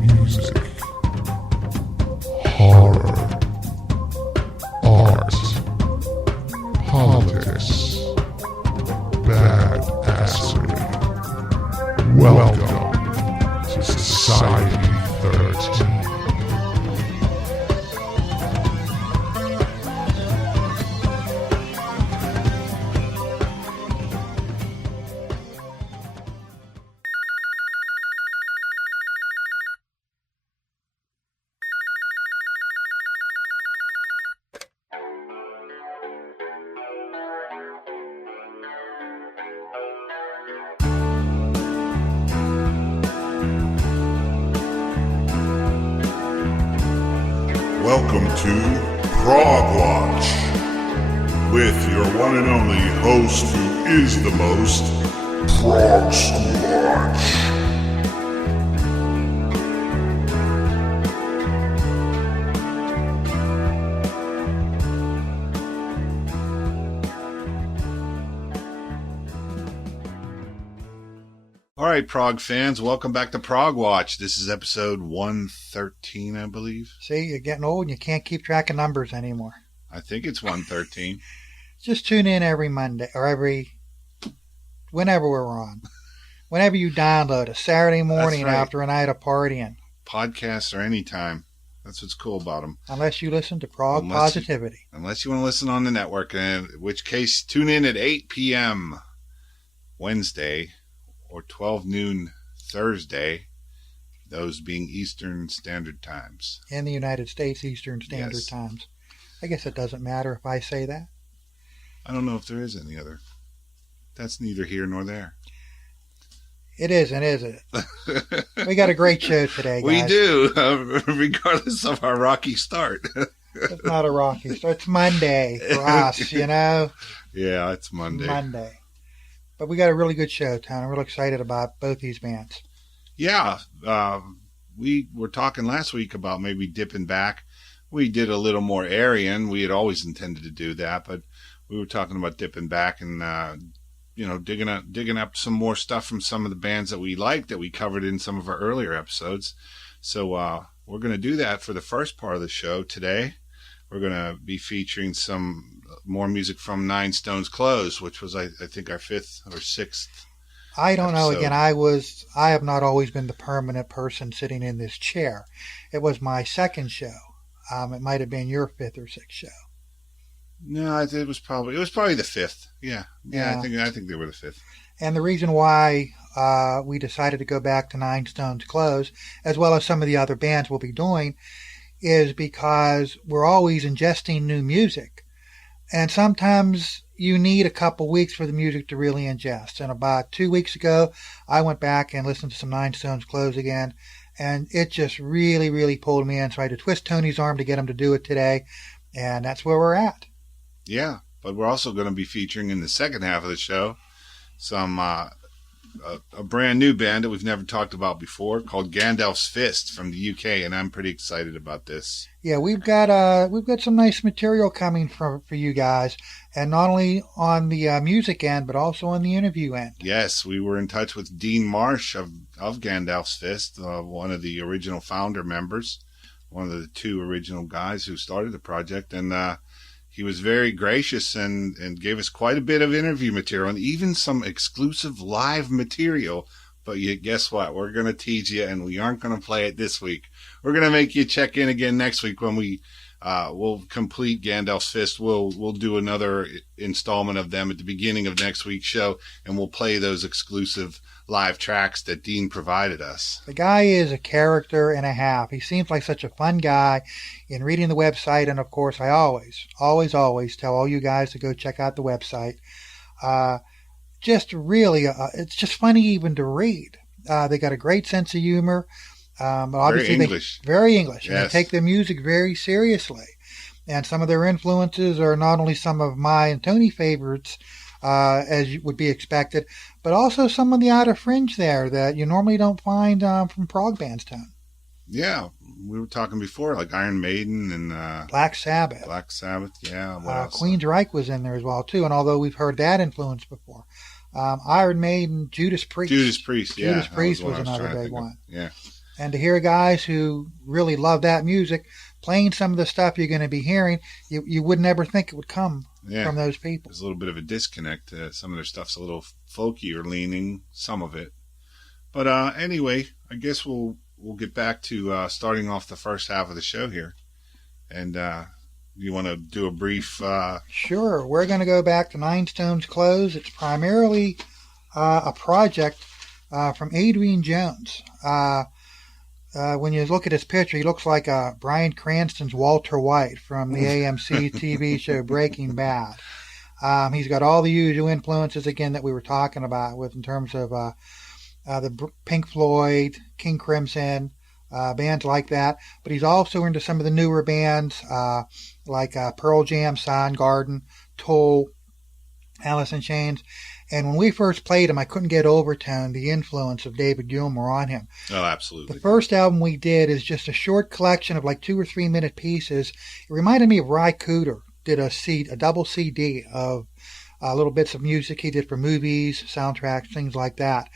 Music, horror, art, politics, badassery. Welcome to Society 13. Welcome to Prog-Watch with your one and only host who is the most, Prog-Squatch. All right, Prog fans, welcome back to Prog-Watch. This is episode 113, I believe. See, you're getting old and you can't keep track of numbers anymore. I think it's 113. Just tune in every Monday or whenever we're on. Whenever you download a Saturday morning right. after a night of partying. Podcasts or anytime. That's what's cool about them. Unless you listen to Prog Positivity. Unless you want to listen on the network, in which case tune in at 8 p.m. Wednesday or 12 noon Thursday, those being Eastern Standard Times. In the United States Eastern Standard Times. I guess it doesn't matter if I say that. I don't know if there is any other. That's neither here nor there. It isn't, is it? We got a great show today, guys. We do, regardless of our rocky start. It's not a rocky start. It's Monday for us, you know? Yeah, it's Monday. But we got a really good show, Tom. I'm really excited about both these bands. Yeah, we were talking last week about maybe dipping back. We did a little more Aryan. We had always intended to do that, but we were talking about dipping back and digging up some more stuff from some of the bands that we liked that we covered in some of our earlier episodes. So we're going to do that for the first part of the show today. We're going to be featuring some more music from Nine Stones Close, which was, I think, our fifth or sixth. I don't know. episode. Again, I have not always been the permanent person sitting in this chair. It was my second show. It might have been your fifth or sixth show. No, it was probably the fifth. Yeah. I think they were the fifth. And the reason why we decided to go back to Nine Stones Close, as well as some of the other bands we'll be doing, is because we're always ingesting new music. And sometimes you need a couple weeks for the music to really ingest. And about 2 weeks ago, I went back and listened to some Nine Stones Close again. And it just really, really pulled me in. So I had to twist Tony's arm to get him to do it today. And that's where we're at. Yeah, but we're also going to be featuring in the second half of the show some a brand new band that we've never talked about before called Gandalf's Fist from the UK, and I'm pretty excited about this. Yeah, we've got some nice material coming for you guys, and not only on the music end, but also on the interview end. Yes, we were in touch with Dean Marsh of Gandalf's Fist, one of the original founder members, one of the two original guys who started the project, and he was very gracious and gave us quite a bit of interview material and even some exclusive live material. But guess what? We're going to tease you, and we aren't going to play it this week. We're going to make you check in again next week when we'll complete Gandalf's Fist. We'll do another installment of them at the beginning of next week's show, and we'll play those exclusive live tracks that Dean provided us. The guy is a character and a half. He seems like such a fun guy. In reading the website, and of course, I always tell all you guys to go check out the website. Just really, it's just funny even to read. They got a great sense of humor. Obviously very English. Yes. And they take their music very seriously. And some of their influences are not only some of my and Tony favorites, as would be expected, but also some of the outer fringe there that you normally don't find from prog bands, Tone. Yeah, we were talking before, like Iron Maiden and Black Sabbath. Yeah, what else? Queensryche was in there as well, too. And although we've heard that influence before, Iron Maiden, Judas Priest. Judas Priest, yeah. Judas Priest that was, was one I was another trying to big think of. one. Yeah. And to hear guys who really love that music playing some of the stuff you're going to be hearing, you would never think it would come from those people. There's a little bit of a disconnect. Some of their stuff's a little folkier leaning, some of it. But anyway, I guess we'll get back to starting off the first half of the show here. And you want to do a brief... Sure. We're going to go back to Nine Stones Close. It's primarily a project from Adrian Jones. When you look at his picture, he looks like Bryan Cranston's Walter White from the AMC TV show Breaking Bad. He's got all the usual influences, again, that we were talking about with in terms of the Pink Floyd, King Crimson, bands like that. But he's also into some of the newer bands like Pearl Jam, Soundgarden, Tool, Alice in Chains. And when we first played him, I couldn't get overtone the influence of David Gilmour on him. Oh, absolutely. The first album we did is just a short collection of like 2 or 3 minute pieces. It reminded me of Ry Cooder did a double CD of little bits of music he did for movies, soundtracks, things like that.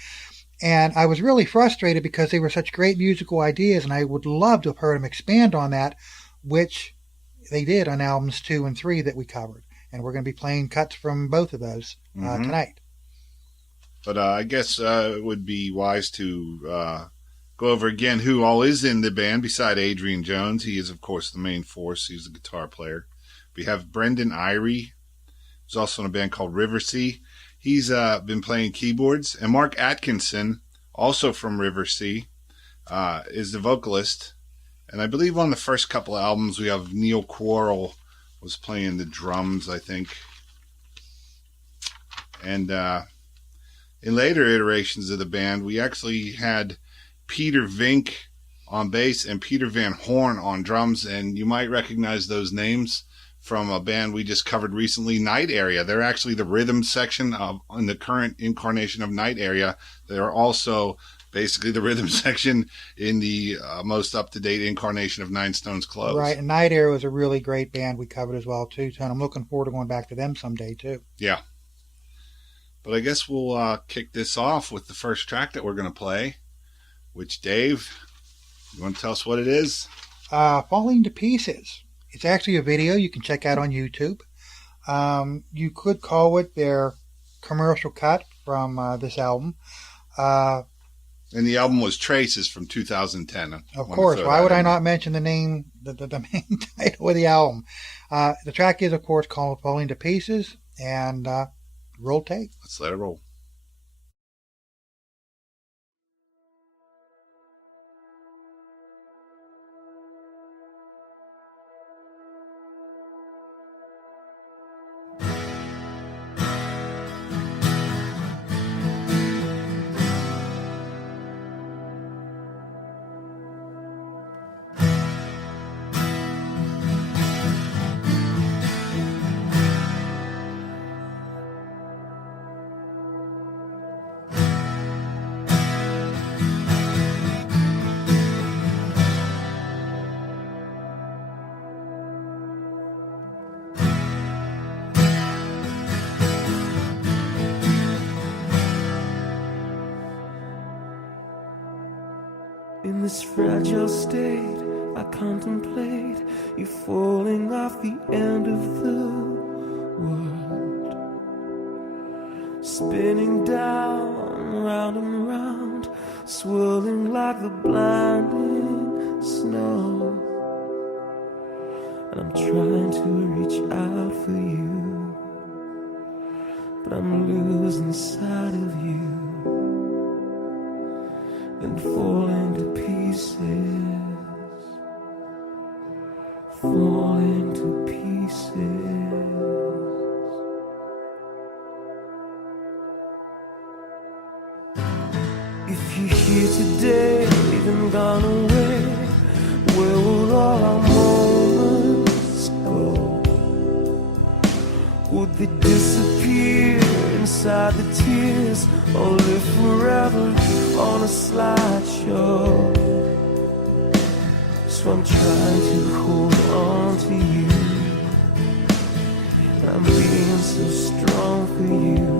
And I was really frustrated because they were such great musical ideas, and I would love to have heard him expand on that, which they did on albums 2 and 3 that we covered. And we're going to be playing cuts from both of those tonight. But I guess it would be wise to go over again who all is in the band beside Adrian Jones. He is, of course, the main force. He's the guitar player. We have Brendan Irie, who's also in a band called River Sea. He's been playing keyboards. And Mark Atkinson, also from River Sea, is the vocalist. And I believe on the first couple of albums we have Neil Quarrell was playing the drums, I think. And in later iterations of the band, we actually had Peter Vink on bass and Peter Van Horn on drums, and you might recognize those names from a band we just covered recently, Night Area. They're actually the rhythm section in the current incarnation of Night Area. They're also basically the rhythm section in the most up-to-date incarnation of Nine Stones Close. Right, and Night Area was a really great band we covered as well, too, and I'm looking forward to going back to them someday, too. Yeah. But I guess we'll kick this off with the first track that we're going to play, which, Dave, you want to tell us what it is? Falling to Pieces. It's actually a video you can check out on YouTube. You could call it their commercial cut from this album. And the album was Traces from 2010. Of course. Why would I not mention the name, the main title of the album? The track is, of course, called Falling to Pieces, and roll tape. Let's let it roll. In this fragile state, I contemplate you falling off the end of the world, spinning down, round and round, swirling like the blinding snow. And I'm trying to reach out for you, but I'm losing sight of you. And falling to pieces, falling to pieces. If you're here today, then gone away, where will all our moments go? Would they disappear inside the tears, or live forever on a slideshow? So I'm trying to hold on to you, and I'm being so strong for you.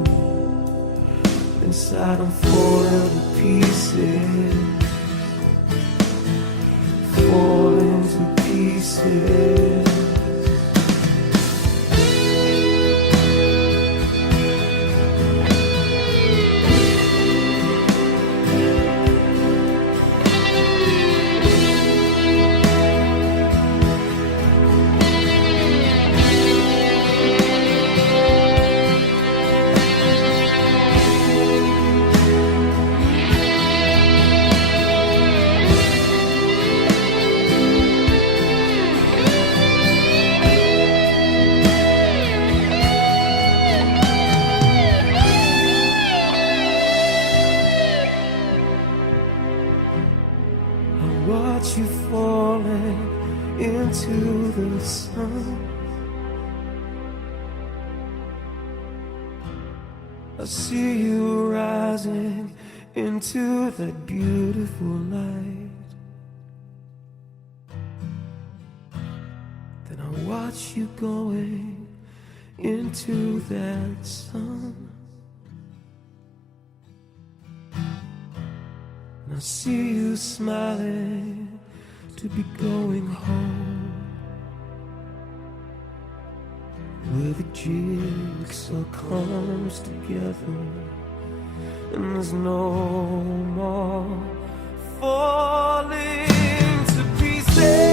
into the sun. I see you rising into that beautiful light. Then I watch you going into that sun. And I see you smiling to be going home. Where the jigsaw comes together and there's no more falling to pieces.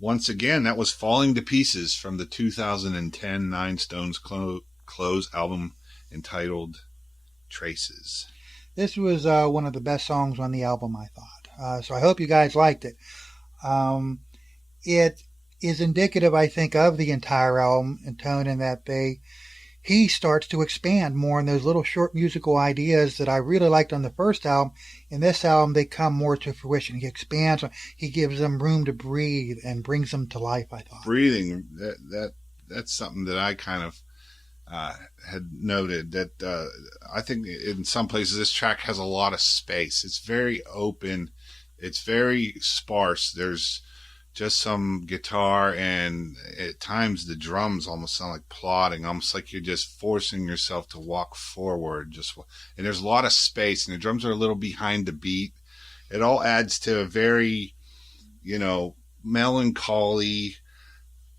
Once again, that was Falling to Pieces from the 2010 Nine Stones Close album entitled Traces. This was one of the best songs on the album, I thought. So I hope you guys liked it. It is indicative, I think, of the entire album in tone in that he starts to expand more on those little short musical ideas that I really liked on the first album. In this album, they come more to fruition. He expands, he gives them room to breathe and brings them to life, I thought. Breathing, that's something that I kind of had noted, that I think in some places this track has a lot of space. It's very open. It's very sparse. There's just some guitar, and at times the drums almost sound like plodding, almost like you're just forcing yourself to walk forward. And there's a lot of space, and the drums are a little behind the beat. It all adds to a very, melancholy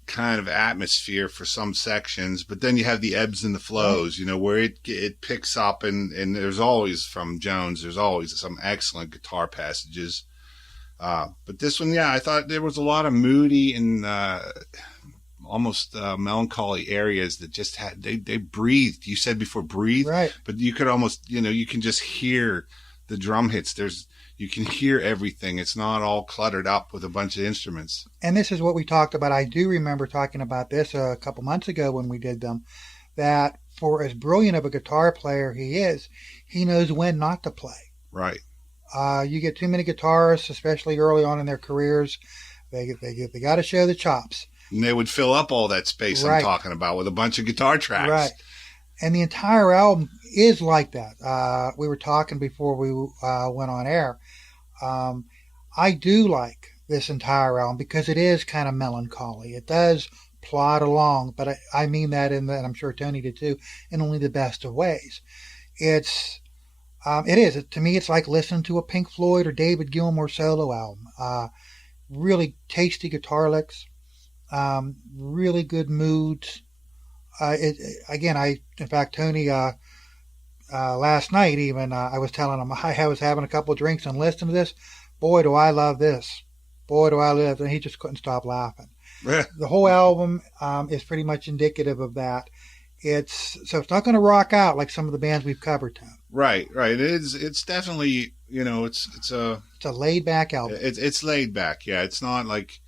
kind of atmosphere for some sections. But then you have the ebbs and the flows, where it picks up, and there's always, from Jones, there's always some excellent guitar passages. But this one, I thought there was a lot of moody and almost melancholy areas that just had, they breathed. You said before, breathe, right? But you could almost, you can just hear the drum hits. You can hear everything. It's not all cluttered up with a bunch of instruments. And this is what we talked about. I do remember talking about this a couple months ago when we did them, that for as brilliant of a guitar player he is, he knows when not to play. Right. You get too many guitarists, especially early on in their careers. They got to show the chops. And they would fill up all that space I'm Right. talking about with a bunch of guitar tracks. Right. And the entire album is like that. We were talking before we went on air. I do like this entire album because it is kind of melancholy. It does plod along, but I mean that and I'm sure Tony did too, in only the best of ways. It is. To me, it's like listening to a Pink Floyd or David Gilmour solo album. Really tasty guitar licks, really good moods. In fact, Tony, last night even, I was telling him I was having a couple of drinks and listening to this. Boy, do I love this. Boy, do I love it. And he just couldn't stop laughing. The whole album is pretty much indicative of that. It's not going to rock out like some of the bands we've covered, Tom. Right. It's definitely, it's a laid back album. It's laid back. Yeah. It's not like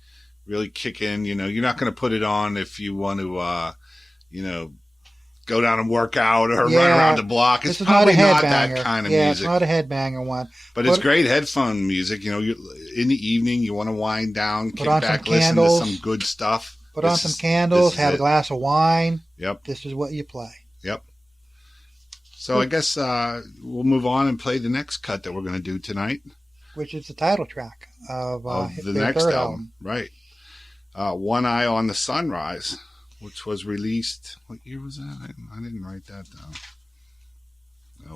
really kicking, you're not going to put it on if you want to, go down and work out or run around the block. It's probably not that kind of music. It's not a headbanger one. But it's great headphone music. In the evening, you want to wind down, kick back, listen to some good stuff. Put on some candles, have a glass of wine. Yep. This is what you play. Yep. So I guess we'll move on and play the next cut that we're going to do tonight. Which is the title track of the next album. Right. One Eye on the Sunrise, which was released. What year was that? I didn't write that down.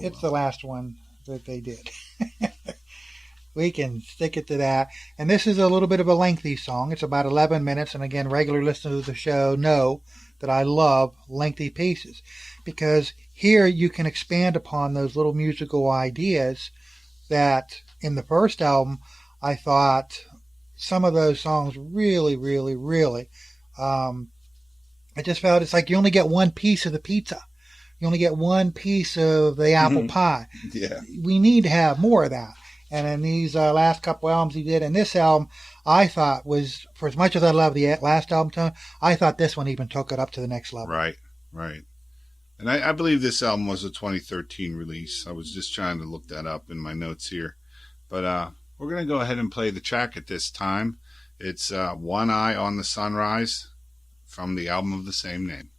It's the last one that they did. We can stick it to that. And this is a little bit of a lengthy song. It's about 11 minutes. And again, regular listeners of the show know that I love lengthy pieces because here you can expand upon those little musical ideas that in the first album, I thought some of those songs really, really, really, I just felt it's like you only get one piece of the pizza. You only get one piece of the apple pie. Yeah. We need to have more of that. And in these last couple albums he did, and this album, I thought was, for as much as I love the last album, Tone, I thought this one even took it up to the next level. Right. And I believe this album was a 2013 release. I was just trying to look that up in my notes here. But we're going to go ahead and play the track at this time. It's One Eye on the Sunrise from the album of the same name.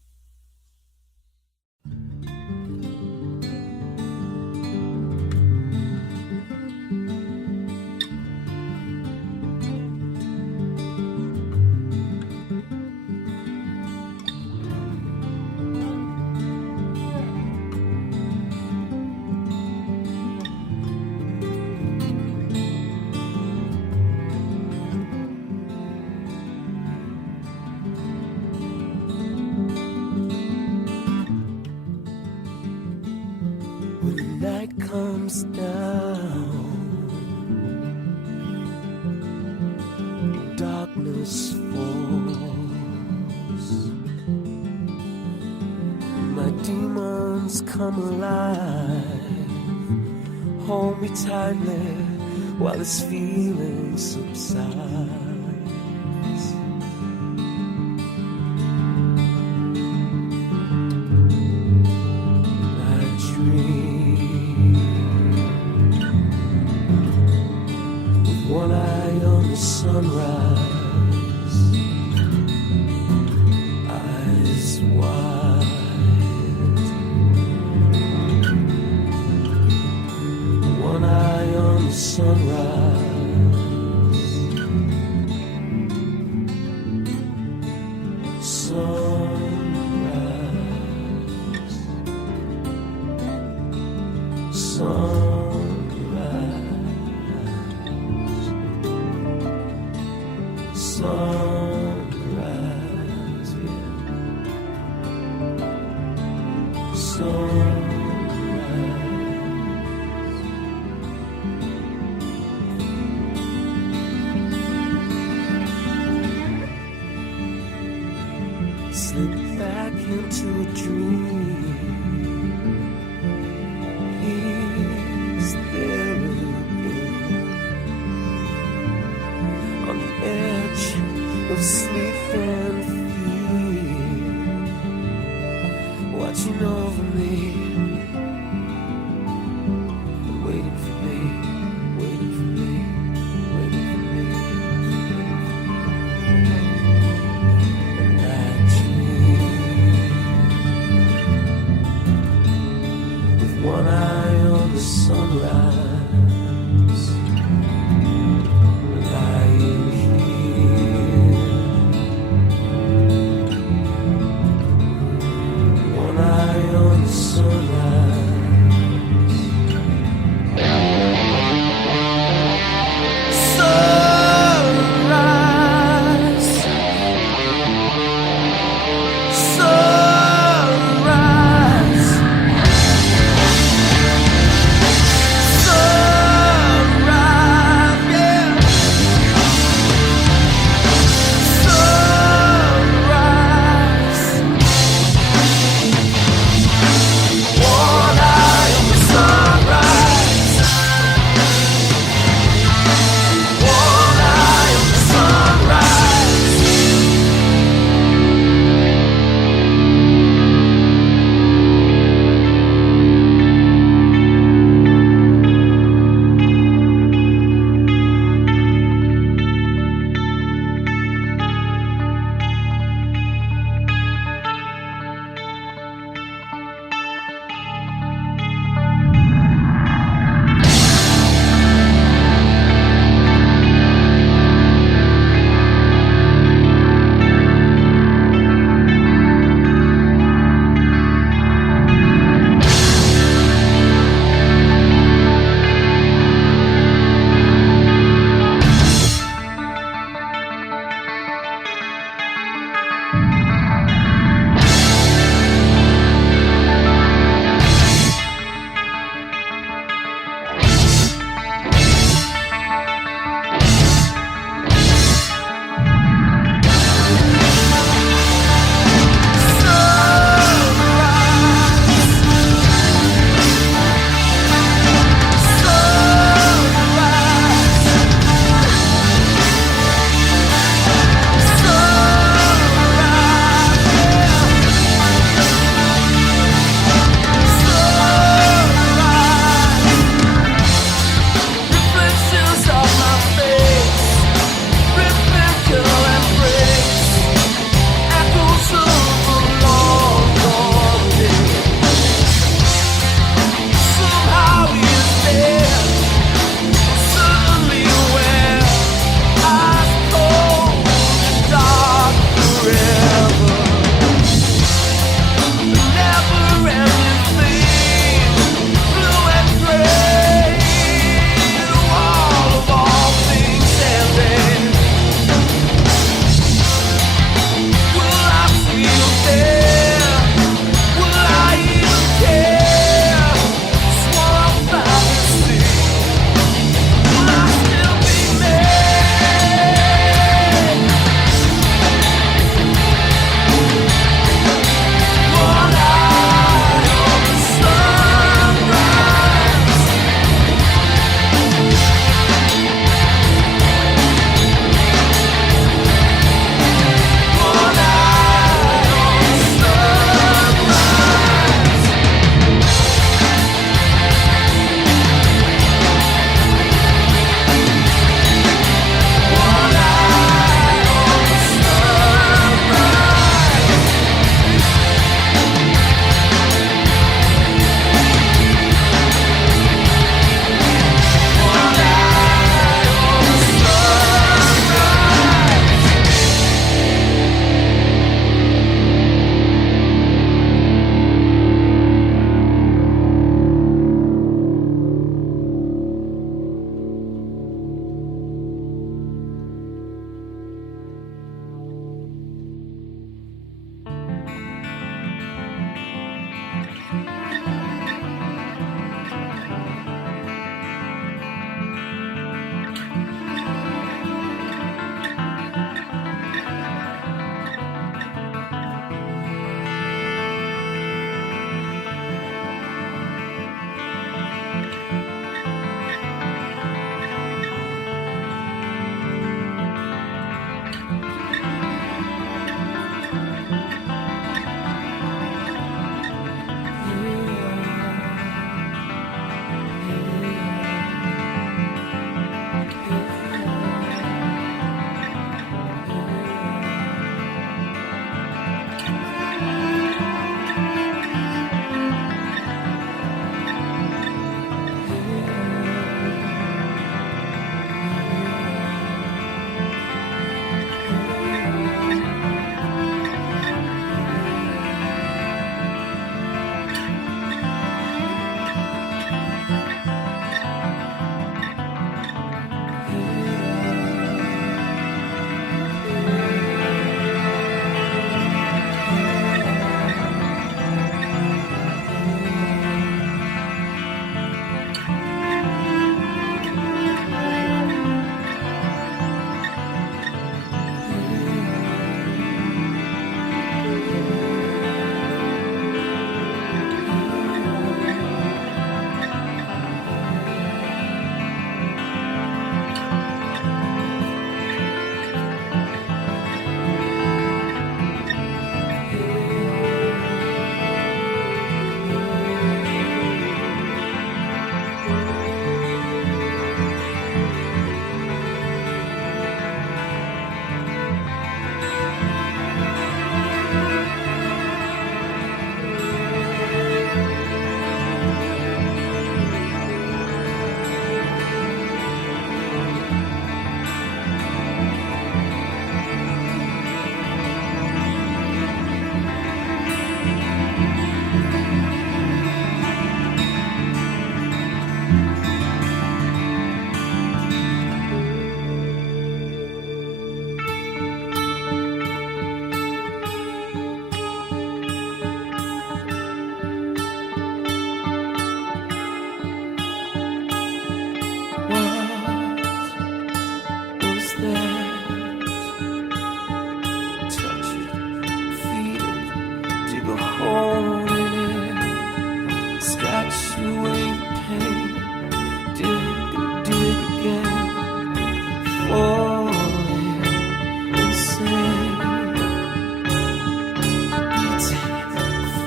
Comes down, darkness falls, my demons come alive, hold me tightly while this feeling subsides. Sunrise, eyes wide, one eye on the sunrise, sunrise. Slip back into a dream. He's there again, on the edge of sleep and fear, watching over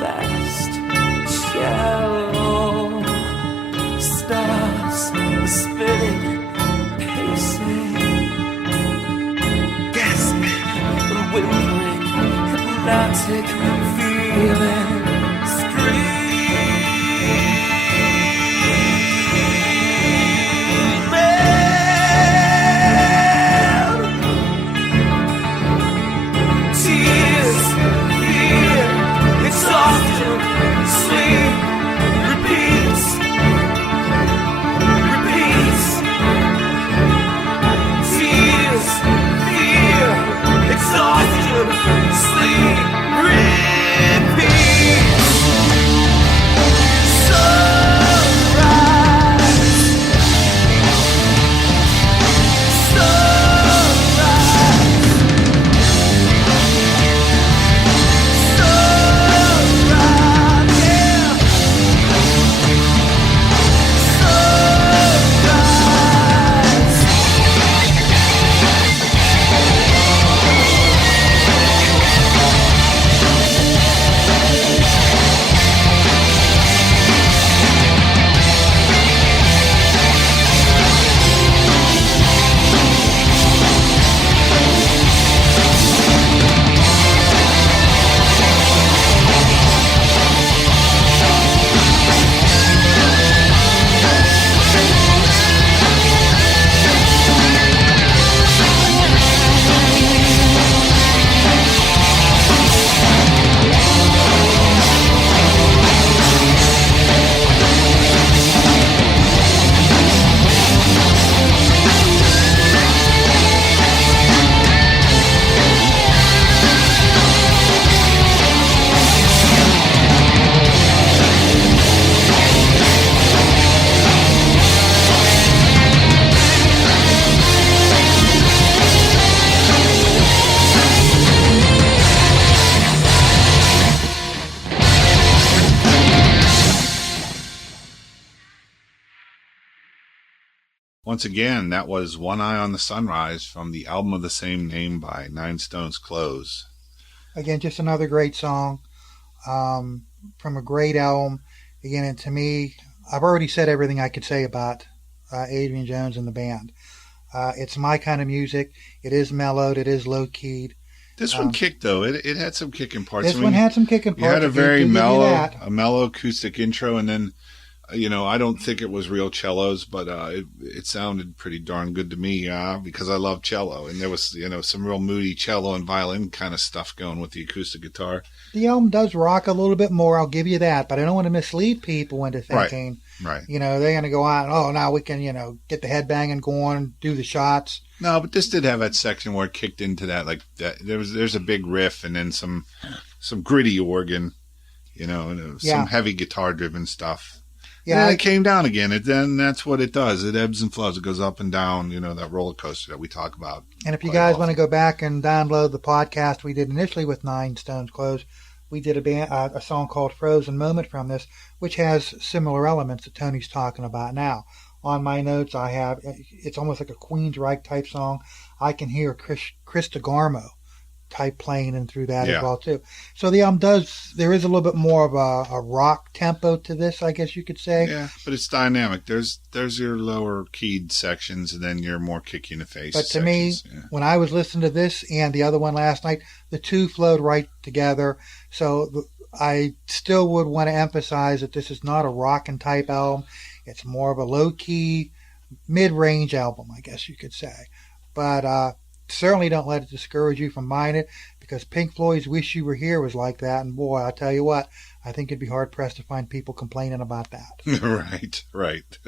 fast, shallow. Stars are spinning, pacing, gasping and whimpering, hypnotic feeling, tears, fear, exhaustion, sleep, repeats, tears, fear, exhaustion, sleep, repeats. Sunrise, Once again, that was One Eye on the Sunrise from the album of the same name by Nine Stones Close. Again, just another great song from a great album. Again, and to me, I've already said everything I could say about Adrian Jones and the band. It's my kind of music. It is mellowed. It is low-keyed. This one kicked, though. It had some kicking parts. This one had some kicking parts. You had a very Give me mellow, that. a mellow acoustic intro, and then, I don't think it was real cellos, but it sounded pretty darn good to me because I love cello, and there was some real moody cello and violin kind of stuff going with the acoustic guitar. The album does rock a little bit more, I'll give you that, but I don't want to mislead people into thinking, Right. they're going to go out, oh, now we can, get the headbanging going, do the shots. No, but this did have that section where it kicked into that, like that. There's a big riff and then some gritty organ, and some heavy guitar driven stuff. Yeah, and then it came down again. Then that's what it does. It ebbs and flows. It goes up and down. That roller coaster that we talk about. And if you guys want to go back and download the podcast we did initially with Nine Stones Close, we did a song called "Frozen Moment" from this, which has similar elements that Tony's talking about now. On my notes, I have it's almost like a Queensryche type song. I can hear Chris DeGarmo type playing in through that as well too. So the album there is a little bit more of a rock tempo to this, I guess you could say. Yeah, but it's dynamic. There's your lower keyed sections and then your more kick you in the face But to sections. me, when I was listening to this and the other one last night, the two flowed right together. So I still would want to emphasize that this is not a rockin' type album. It's more of a low-key, mid-range album, I guess you could say. But certainly don't let it discourage you from buying it, because Pink Floyd's Wish You Were Here was like that. And boy, I'll tell you what, I think it'd be hard-pressed to find people complaining about that. Right.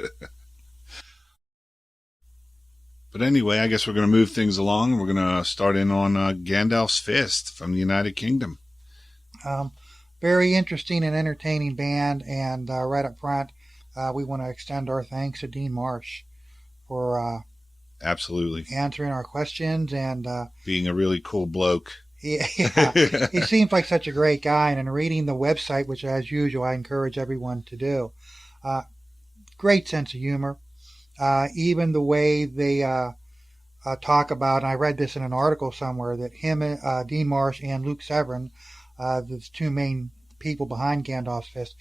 But anyway, I guess we're going to move things along. We're going to start in on Gandalf's Fist from the United Kingdom. Very interesting and entertaining band. And right up front, we want to extend our thanks to Dean Marsh for absolutely answering our questions and being a really cool bloke. Yeah, he seems like such a great guy. And in reading the website, which as usual I encourage everyone to do, great sense of humor. Even the way they talk about, and I read this in an article somewhere, that him, Dean Marsh, and Luke Severin, the two main people behind Gandalf's Fist.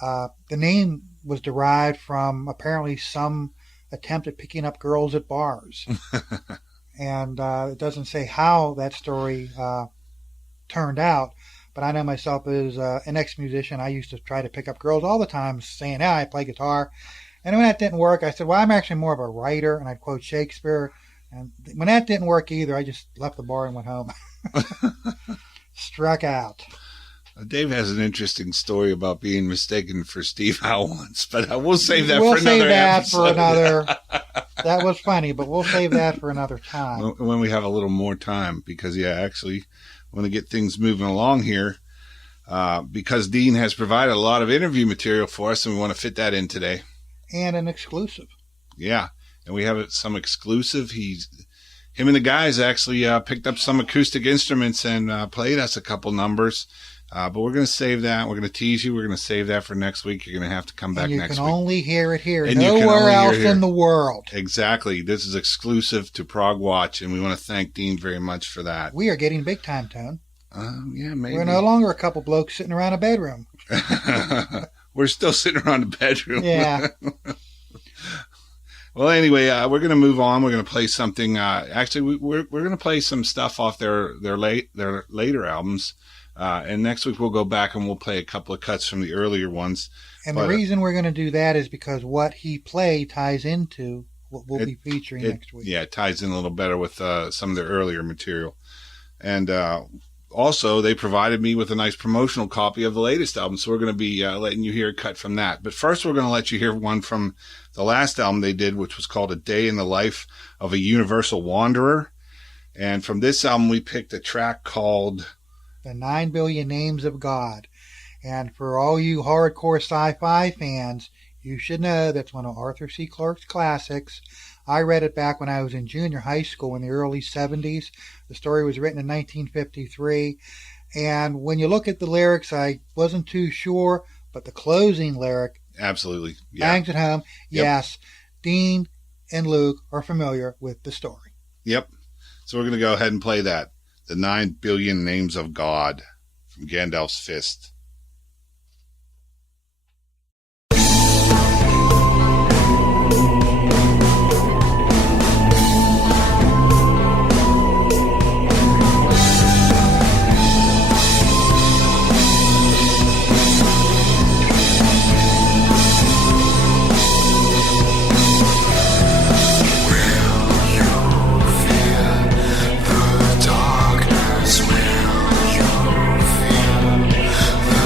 The name was derived from apparently some attempt at picking up girls at bars. And it doesn't say how that story turned out, but I know myself as an ex-musician, I used to try to pick up girls all the time, saying, I play guitar. And when that didn't work, I said, well, I'm actually more of a writer, and I'd quote Shakespeare. And when that didn't work either, I just left the bar and went home. Struck out. Dave has an interesting story about being mistaken for Steve Howe once, but we'll save that We'll for another save that episode. for another. That was funny, but we'll save that for another time. When we have a little more time, because, actually, I want to get things moving along here, because Dean has provided a lot of interview material for us, and we want to fit that in today. And an exclusive. Yeah, and we have some exclusive. Him and the guys actually picked up some acoustic instruments and played us a couple numbers. But we're going to save that. We're going to tease you. We're going to save that for next week. You're going to have to come back next week. You can only hear it here. And you can Nowhere only hear else it here. in the world. Exactly. This is exclusive to Prog-Watch, and we want to thank Dean very much for that. We are getting big time, Tone. Yeah, maybe. We're no longer a couple blokes sitting around a bedroom. We're still sitting around the bedroom. Yeah. Well, anyway, we're going to move on. We're going to play something. Actually, we're going to play some stuff off their later albums. And next week we'll go back and we'll play a couple of cuts from the earlier ones. And the reason we're going to do that is because what he played ties into what we'll be featuring next week. Yeah, it ties in a little better with some of their earlier material. And also, they provided me with a nice promotional copy of the latest album, so we're going to be letting you hear a cut from that. But first, we're going to let you hear one from the last album they did, which was called A Day in the Life of a Universal Wanderer. And from this album, we picked a track called The 9 Billion Names of God. And for all you hardcore sci-fi fans, you should know that's one of Arthur C. Clarke's classics. I read it back when I was in junior high school in the early 70s. The story was written in 1953. And when you look at the lyrics, I wasn't too sure, but the closing lyric absolutely bangs it home. Yep. Yes, Dean and Luke are familiar with the story. Yep. So we're going to go ahead and play that. The 9 Billion Names of God from Gandalf's Fist. Darkness will you feel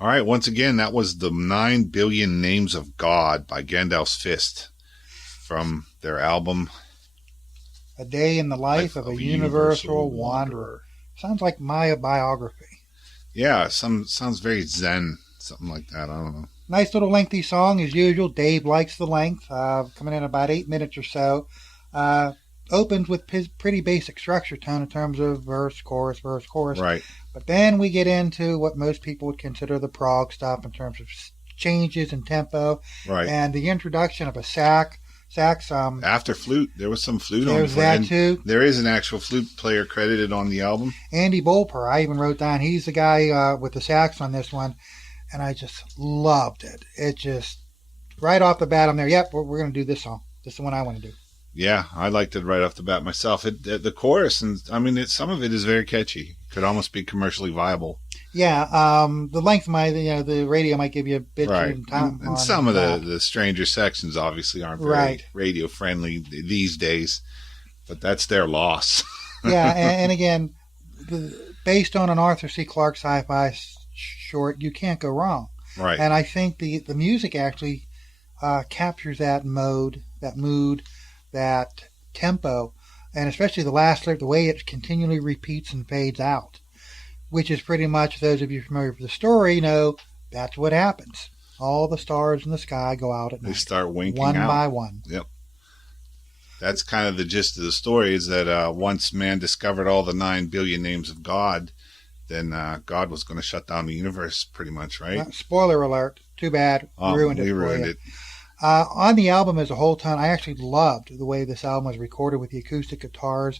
All right, once again, that was the 9 Billion Names of God by Gandalf's Fist from their album A Day in the Life of a Universal Wanderer. Sounds like my biography. Yeah, sounds very zen, something like that. I don't know. Nice little lengthy song as usual. Dave likes the length, coming in about 8 minutes or so. Opens with pretty basic structure tone in terms of verse, chorus. Right. But then we get into what most people would consider the prog stuff in terms of changes in tempo. Right. And the introduction of a sax. After flute, there was some flute on There's the that and too. There is an actual flute player credited on the album. Andy Bolper, I even wrote down, he's the guy with the sax on this one. And I just loved it. It just, right off the bat, I'm there. Yep, we're going to do this song. This is the one I want to do. Yeah, I liked it right off the bat myself. The chorus, and I mean, some of it is very catchy. Could almost be commercially viable. Yeah, the length of the radio might give you a bit Right. of time. And some of the stranger sections obviously aren't very radio friendly these days, but that's their loss. Yeah, and again, based on an Arthur C. Clarke sci-fi short, you can't go wrong. Right. And I think the music actually captures that mood, that tempo, and especially the last lyric, the way it continually repeats and fades out, which is pretty much, those of you familiar with the story know, that's what happens. All the stars in the sky go out at night. They start winking one out. by one. Yep. That's kind of the gist of the story, is that once man discovered all the 9 billion names of God, then God was going to shut down the universe pretty much, right? Spoiler alert. Too bad. We ruined it. On the album as a whole tone, I actually loved the way this album was recorded with the acoustic guitars.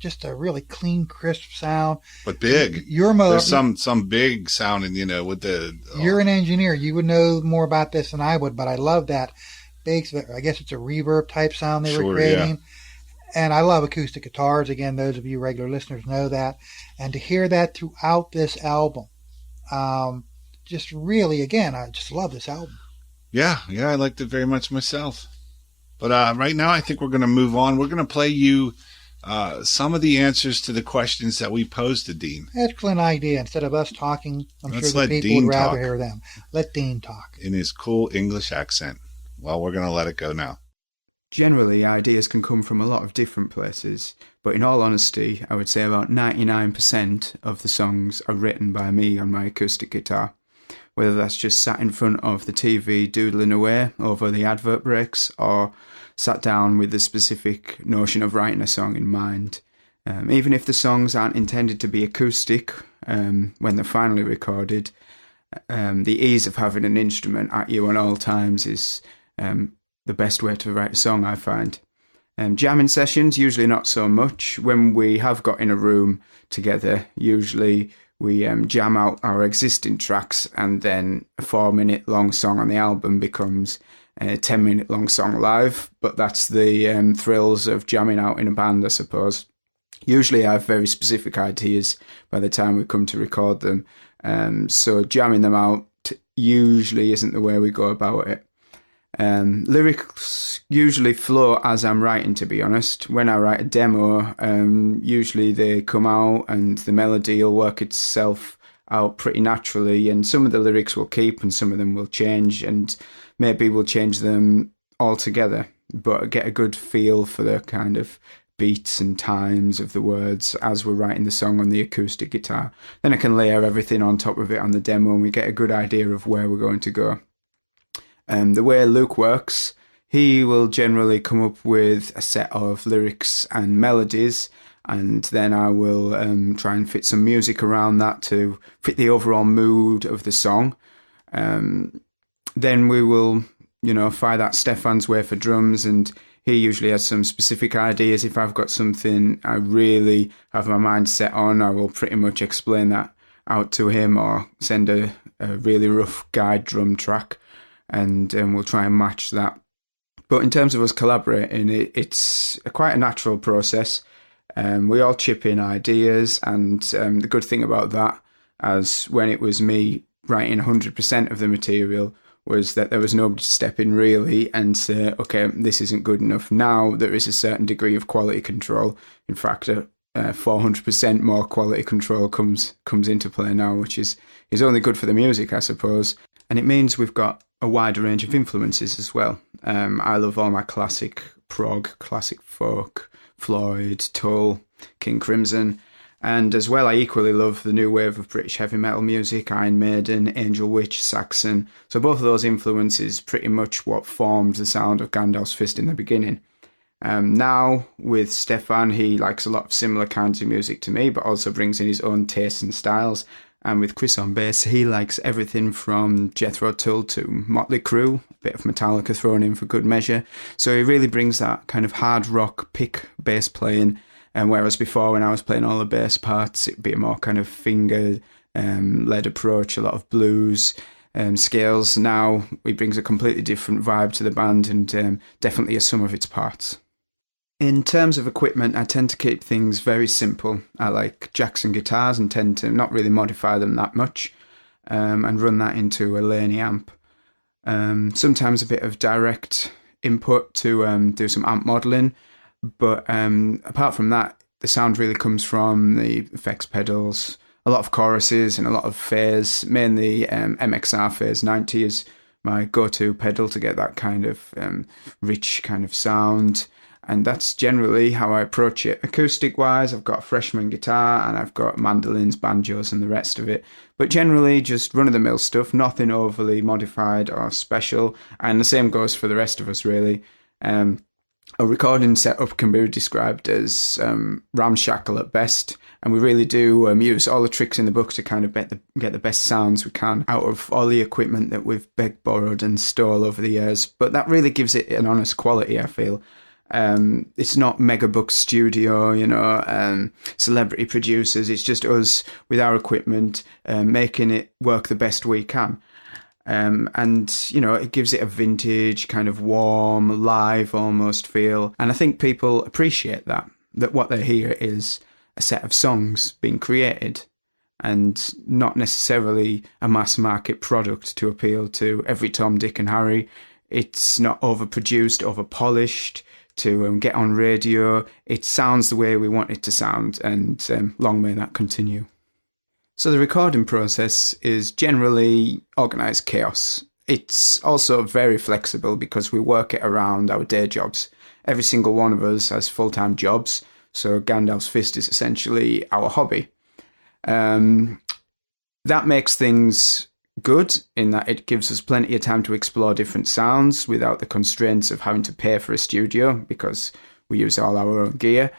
Just a really clean, crisp sound. But big. There's some big sounding, with the... You're an engineer. You would know more about this than I would, but I love that big, I guess it's a reverb type sound they were creating. Yeah. And I love acoustic guitars. Again, those of you regular listeners know that. And to hear that throughout this album, just really, again, I just love this album. Yeah, I liked it very much myself. But right now, I think we're going to move on. We're going to play you some of the answers to the questions that we posed to Dean. Excellent idea. Instead of us talking, Let's sure let the people Dean would rather talk. hear them. Let Dean talk. In his cool English accent. Well, we're going to let it go now. Generally, ideas can come from a lot of different places, but in all honesty, I would say about 99% of the songs are written by me on my acoustic guitar. Whether that's just sat in front of the TV doodling away over the advert breaks, or sat down with the specific notion of writing a song in mind. Even if the songs aren't intended to be acoustic when they're finally recorded, the ease of having an instrument at you on all times is the best way to write a song, I find. Jamming sessions, usually not so much. When we have got in a room together, usually we jam out our existing tracks, and then a 4-minute long song on the album becomes a 10-minute long song live. But that's the thrills of jamming out in a band, I suppose. Usually I have very specific ideas by the time we come to record them. So jamming them out usually isn't the way we go about it. Lyrics usually flow as I'm writing, to be honest. When I write a demo, usually they come out and the melody will work itself out pretty naturally, and some of the lyrics will keep and some of them will change, and maybe we'll change them altogether, but I get a good feel for the kind of beats and times of the words as we're writing the song on the acoustic guitar. Then I can layer everything on top of it on the demo, and we get a good idea of where we're going to go. The way Luke works, he will generally come up with a set of lyrics and melodies, and then I will try and fit some music around that to fit the overall mood of the song. Then we will, fire that Stefan's way for drums, and he usually has some specific ideas. If I've got something I really have my mind set on, I will pretty much explain that out to him, or send a really rough guide drum track, and we'll try and match that. But in terms of us collaborating, it's quite a natural process. We all chip in ideas, and the good thing about that, as when it was me writing 100% of the material, was that there was nobody to step in really and say, okay, this isn't good enough. Now there is a certain degree of quality control. In fact, 400% more quality control comes into play now, which is only good for the music, I suppose. And it means we've got a wider range of influences as well. I love all my classic prog, classic folk, Floyd, Tull, King Crimson. And as well, I equally love the new wave of British heavy metal music, Iron Maiden, Angel Witch, Saxon. So both of those influences pretty much what formed the sound of Gandalf's Fist in the beginning. Now, with Stefan, he likes a lot of similar kinds of music to me, but also brings in his own tastes and styles. And with Chris on bass, he likes everything from Jethro Tull to Motley Crue, a bit of Metallica thrown in for good measure. So he really brings that kind of hard rock pick bass playing. And whereas before, when I was playing all the bass parts, it'd be a more kind of finger-led approach, a lot of blues scales. Now he brings a completely different vibe to the band and definitely a sum of its parts. In terms of equipment, I tend to keep things very simple. I like Jackson guitars and tend to not really modify them that much and run that into a Laney amp. Sometimes a bit of direct input to do some amp modelling. But apart from that, the sound really comes from the effects pedals, a lot of choruses and a lot of Feys. Mainly MXR Phase 90 is my go-to pedal to get that kind of rich kind of sound. And that's generally how I approach it. Acoustic-wise, I've got a freshman guitar and I've got mandolins, banjos and the rest of it. But generally just run-of-the-mill stuff, nothing overly modified or special. And the same goes for the rest of us, really. A recording setup can be described as ramshackle at best, and we really do use all the tricks in the book to kind of get the best sounds we can out of all the equipment that we've begged, borrowed and stole over the years. But that really gives it an honest quality, I feel. It's not Megabook Studio, celebrity producers. It's just us with our equipment making it work the best we can. And, it gives it a vintage, kind of warm, live almost feel. And I think people appreciate that what they hear is a set of songs being created and not necessarily a mass market product to appeal to every Tom, Dick and Harry. It's not overproduced, overpolished to get on radio. It sounds the way we want it to sound, and long may that continue. So the recording process is generally organised chaos. It's also very flexible because we work it around our day jobs. Every single one of us has full-time jobs, so Gandalf's Fist is essentially our hobby. That makes things good in that it gives us plenty of time to explore different sounds without the constraints of having to pay for a studio because we use all our own gear.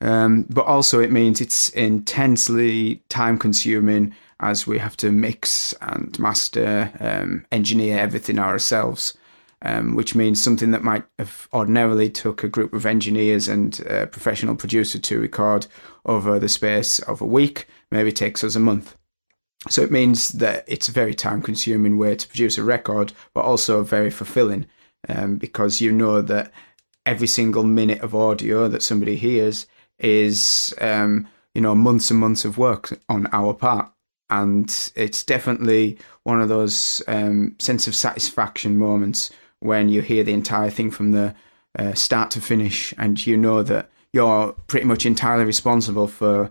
But also it means it's intensely time-consuming as we have to mix and master, engineer everything ourselves, which means something that might have ordinarily took a group of engineers and a professional producer to record over the space of a week maybe takes us a month. So it means that it's a very time-consuming way to produce a record, but also very fulfilling, because you know that every single minute of audio that somebody hears is months and months of work on our part. And it's definitely one of those sense of satisfaction moments when you hear the entire thing from the start to finish, and you know that you're pretty much entirely responsible for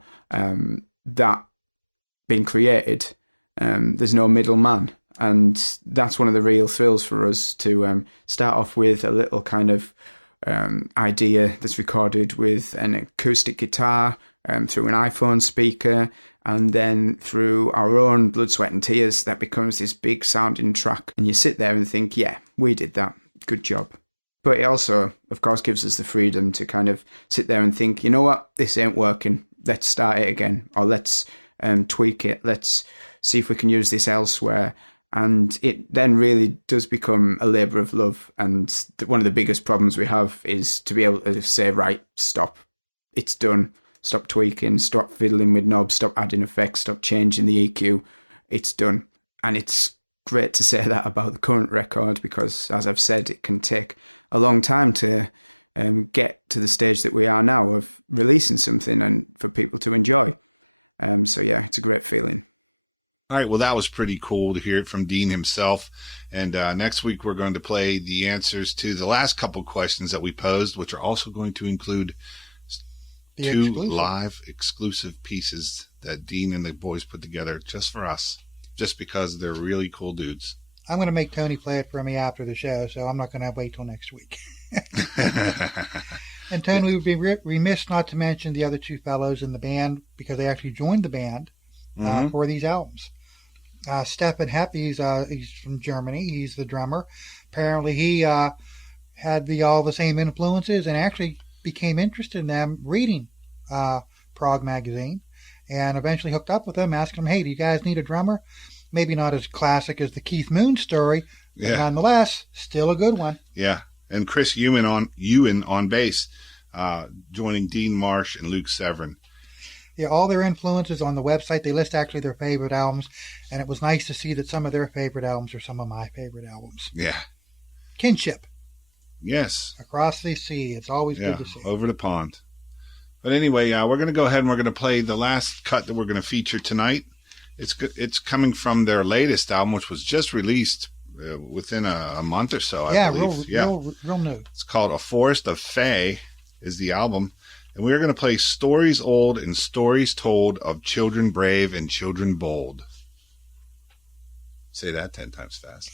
that being created. There's no middleman, and that's one of the real thrills for us to start off with a little kind of idea that's recorded with an acoustic guitar through an iPhone speaker, and then through our own blood, sweat and tears that becomes this big sounding track, and you sit there and think, yeah, we did that, good job. But it also, of course, gives us the freedom to kind of sit there and think, you know what, this ain't working, let's start it again, or let's tweak it, let's see if we can use this elsewhere. And it then really does become a labour of love. And one of the biggest problems we have is to be able to say, right, stop, it's done. Stop tweaking, stop fiddling with knobs, stop adding effects, stop changing the EQ. It's done. And it's great to say that about the current record because, as I've said, it can take a long time to get to the stage that we are now of releasing something and for people to enjoy. So yeah, it's a great feeling. All right, well, that was pretty cool to hear it from Dean himself. And next week, we're going to play the answers to the last couple questions that we posed, which are also going to include The two exclusive. live exclusive pieces that Dean and the boys put together just for us, just because they're really cool dudes. I'm going to make Tony play it for me after the show, so I'm not going to wait till next week. And Tony would be remiss not to mention the other two fellows in the band because they actually joined the band for these albums. Stefan Hepp, he's from Germany. He's the drummer. Apparently, he had all the same influences and actually became interested in them reading Prog magazine, and eventually hooked up with them, asked them, "Hey, do you guys need a drummer?" Maybe not as classic as the Keith Moon story, but nonetheless, still a good one. Yeah. And Chris Ewan on bass, joining Dean Marsh and Luke Severin. Yeah, all their influences on the website. They list actually their favorite albums, and it was nice to see that some of their favorite albums are some of my favorite albums. Yeah. Kinship. Yes. Across the sea. It's always good to see. Over the pond. But anyway, we're going to go ahead and we're going to play the last cut that we're going to feature tonight. It's coming from their latest album, which was just released within a month or so, I believe. Real new. It's called A Forest of Fey is the album. And we're going to play Stories Old and Stories Told of Children Brave and Children Bold. Say that 10 times fast.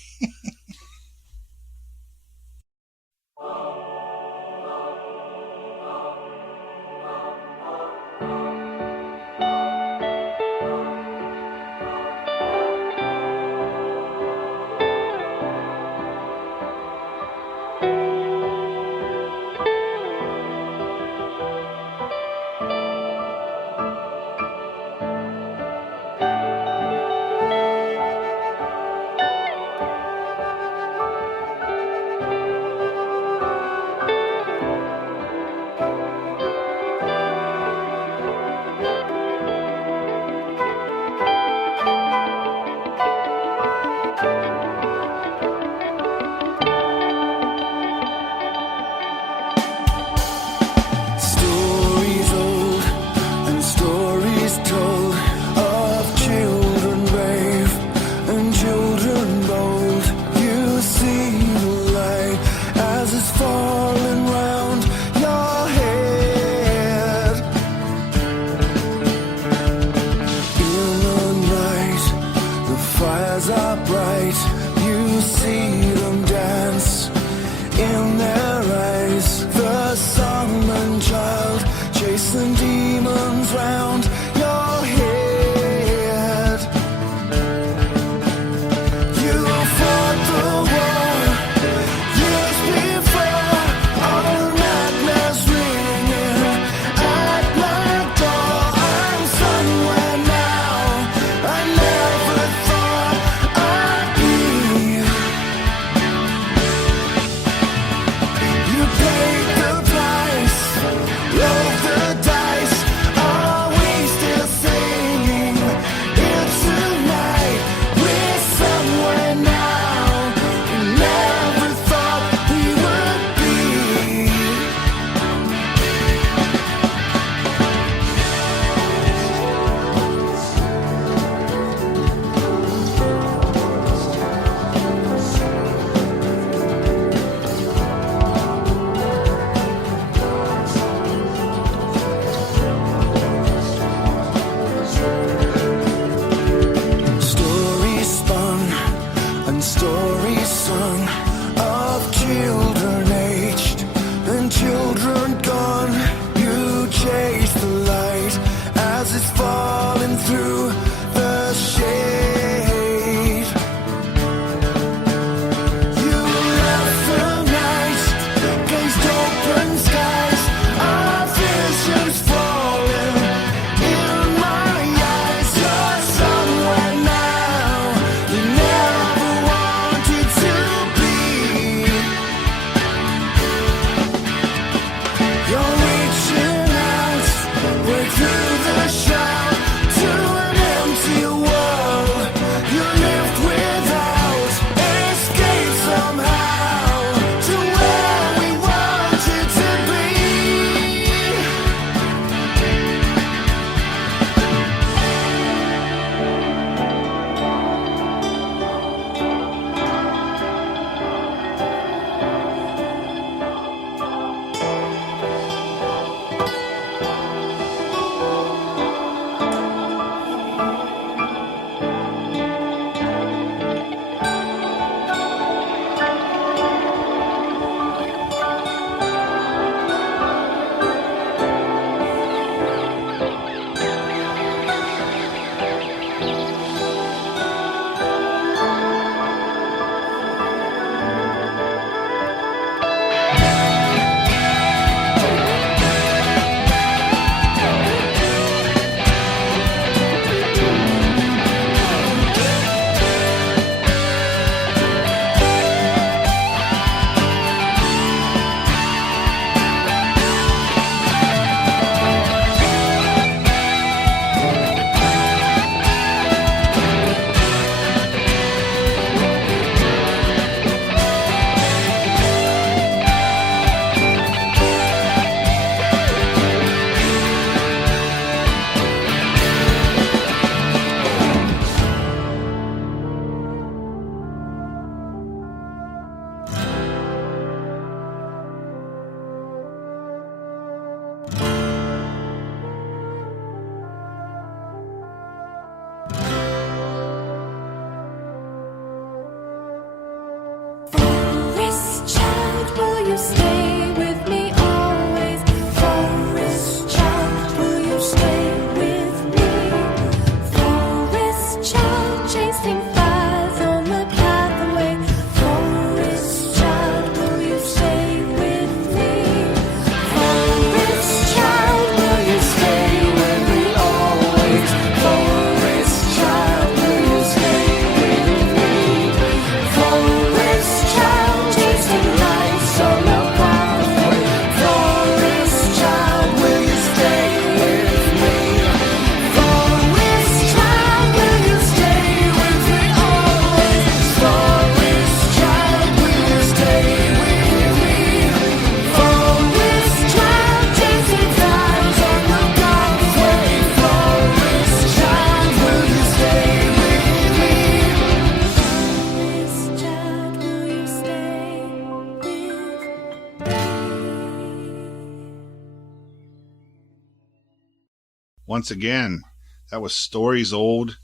once again, that was Stories Old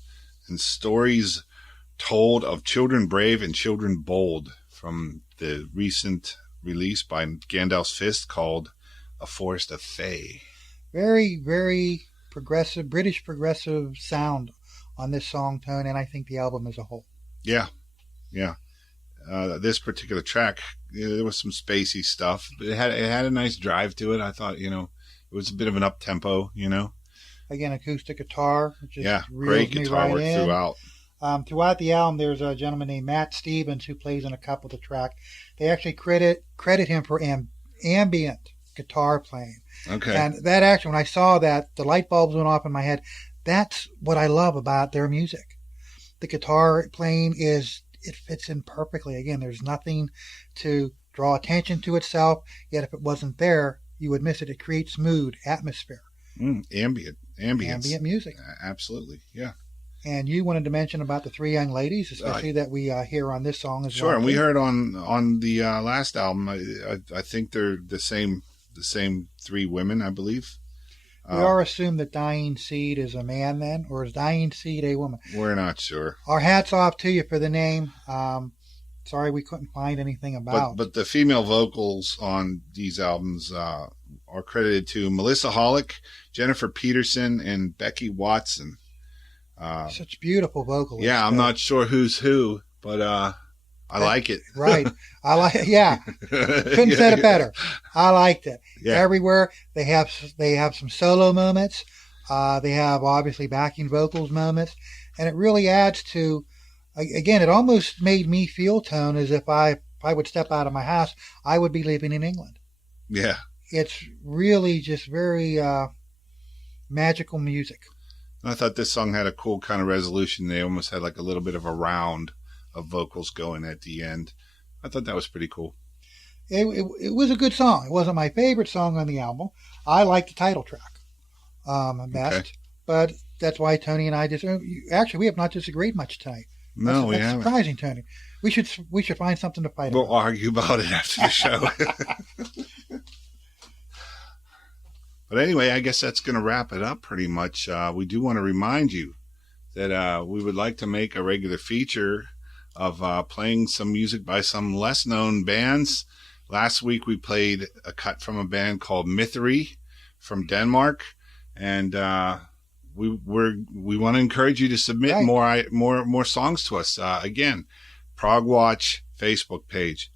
and Stories Told of Children Brave and Children Bold from the recent release by Gandalf's Fist called A Forest of Fey. Very, very progressive, British progressive sound on this song, Tone, and I think the album as a whole. Yeah. This particular track, there was some spacey stuff, but it had a nice drive to it. I thought, it was a bit of an up tempo, Again, acoustic guitar. Great guitar work throughout. Throughout the album, there's a gentleman named Matt Stevens who plays on a couple of the tracks. They actually credit him for ambient guitar playing. Okay. And that actually, when I saw that, the light bulbs went off in my head. That's what I love about their music. The guitar playing it fits in perfectly. Again, there's nothing to draw attention to itself, yet if it wasn't there, you would miss it. It creates mood, atmosphere. Ambient music. Absolutely, yeah. And you wanted to mention about the three young ladies, especially that we hear on this song as well. Sure, and we heard on the last album. I think they're the same three women, I believe. We are assumed that Dying Seed is a man then, or is Dying Seed a woman? We're not sure. Our hats off to you for the name. Sorry we couldn't find anything about. But the female vocals on these albums are credited to Melissa Hollick, Jennifer Peterson, and Becky Watson. Such beautiful vocals. Yeah, I'm not sure who's who, but I like it. Right. I like it. Yeah. Couldn't have said it better. I liked it. Yeah. Everywhere they have some solo moments. They have obviously backing vocals moments, and it really adds to. Again, it almost made me feel, Tone, as if I would step out of my house, I would be living in England. Yeah. It's really just very magical music. I thought this song had a cool kind of resolution. They almost had like a little bit of a round of vocals going at the end. I thought that was pretty cool. It was a good song. It wasn't my favorite song on the album. I like the title track best, but that's why Tony and I actually we have not disagreed much tonight. No, we that's haven't. Surprising, Tony. We should find something to fight We'll about. argue about it after the show. But anyway, I guess that's going to wrap it up pretty much. We do want to remind you that we would like to make a regular feature of playing some music by some less known bands. Last week we played a cut from a band called Mythery from Denmark, and we want to encourage you to submit more songs to us. Again, Prog-Watch Facebook page,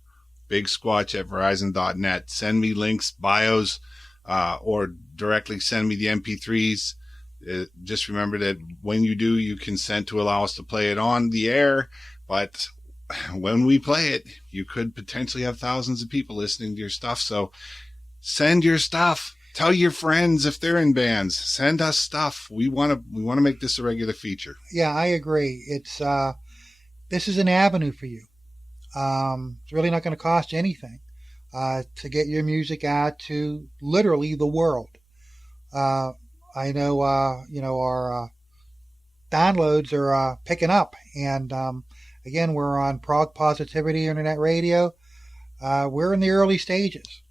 bigsquatch@verizon.net. Send me links, bios, or directly send me the MP3s. Just remember that when you do, you consent to allow us to play it on the air. But when we play it, you could potentially have thousands of people listening to your stuff. So send your stuff. Tell your friends if they're in bands. Send us stuff. We want to make this a regular feature. Yeah, I agree. It's this is an avenue for you. It's really not going to cost you anything to get your music out to literally the world. I know our downloads are picking up, and again, we're on Prog Positivity Internet Radio. We're in the early stages.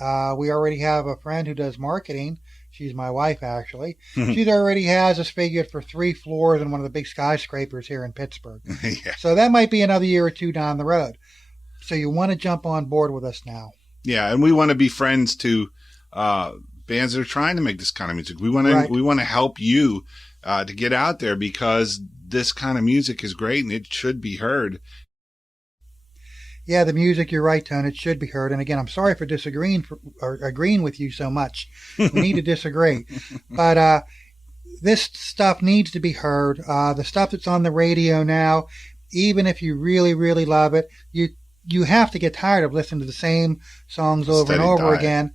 We already have a friend who does marketing. She's my wife, actually. She already has us figured for 3 floors in one of the big skyscrapers here in Pittsburgh. Yeah. So that might be another year or two down the road. So you want to jump on board with us now. Yeah, and we want to be friends to bands that are trying to make this kind of music. We want to help you to get out there, because this kind of music is great and it should be heard. Yeah, the music, you're right, Tone. It should be heard. And again, I'm sorry for disagreeing or agreeing with you so much. We need to disagree. But this stuff needs to be heard. The stuff that's on the radio now, even if you really, really love it, you have to get tired of listening to the same songs over and over again.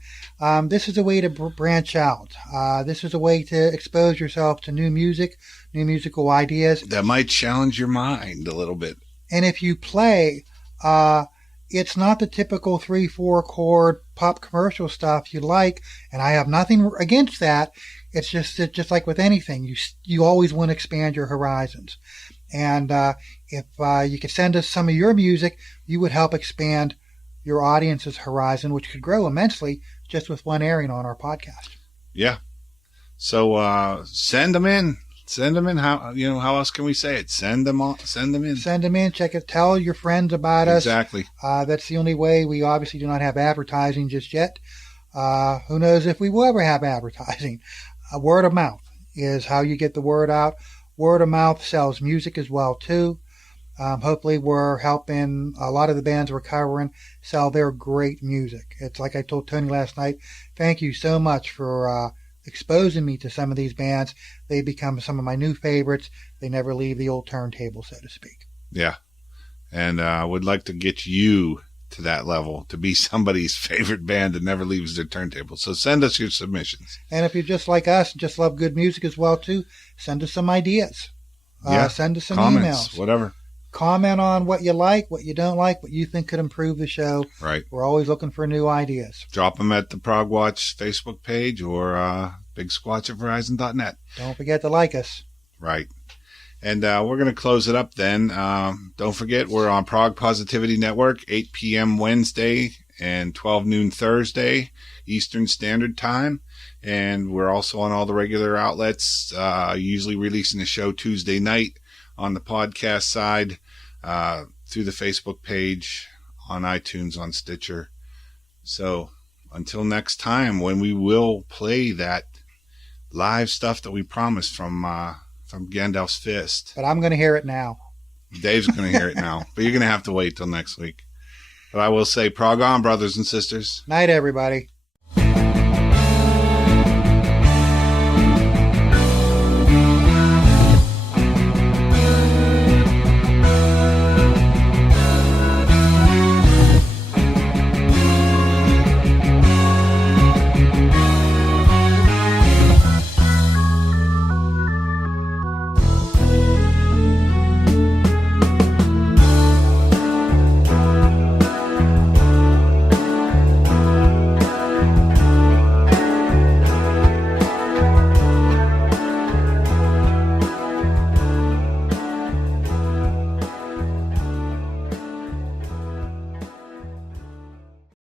This is a way to branch out. This is a way to expose yourself to new music, new musical ideas. That might challenge your mind a little bit. And if you play, it's not the typical 3-4 chord pop commercial stuff you like, and I have nothing against that. It's just like with anything, you always want to expand your horizons. And if you could send us some of your music, you would help expand your audience's horizon, which could grow immensely just with one airing on our podcast. Yeah. So send them in. Send them in. How else can we say it? Send them on. Send them in. Send them in. Check it. Tell your friends about us. Exactly. That's the only way. We obviously do not have advertising just yet. Who knows if we will ever have advertising. Word of mouth is how you get the word out. Word of mouth sells music as well too. Hopefully we're helping a lot of the bands we're covering sell their great music. It's like I told Tony last night. Thank you so much for exposing me to some of these bands. They become some of my new favorites. They never leave the old turntable, so to speak. Yeah. And I would like to get you to that level, to be somebody's favorite band that never leaves their turntable. So send us your submissions. And if you're just like us and just love good music as well too, send us some ideas. Send us some comments, emails. Whatever. Comment on what you like, what you don't like, what you think could improve the show. Right. We're always looking for new ideas. Drop them at the Prog-Watch Facebook page or Big Squatch at Verizon.net. Don't forget to like us. Right. And we're going to close it up then. Don't forget, we're on Prog Positivity Network, 8 p.m. Wednesday and 12 noon Thursday, Eastern Standard Time. And we're also on all the regular outlets, usually releasing the show Tuesday night on the podcast side, through the Facebook page, on iTunes, on Stitcher. So until next time, when we will play that live stuff that we promised from Gandalf's Fist. But I'm going to hear it now. Dave's going to hear it now, but you're going to have to wait till next week. But I will say, prog on, brothers and sisters. Night, everybody.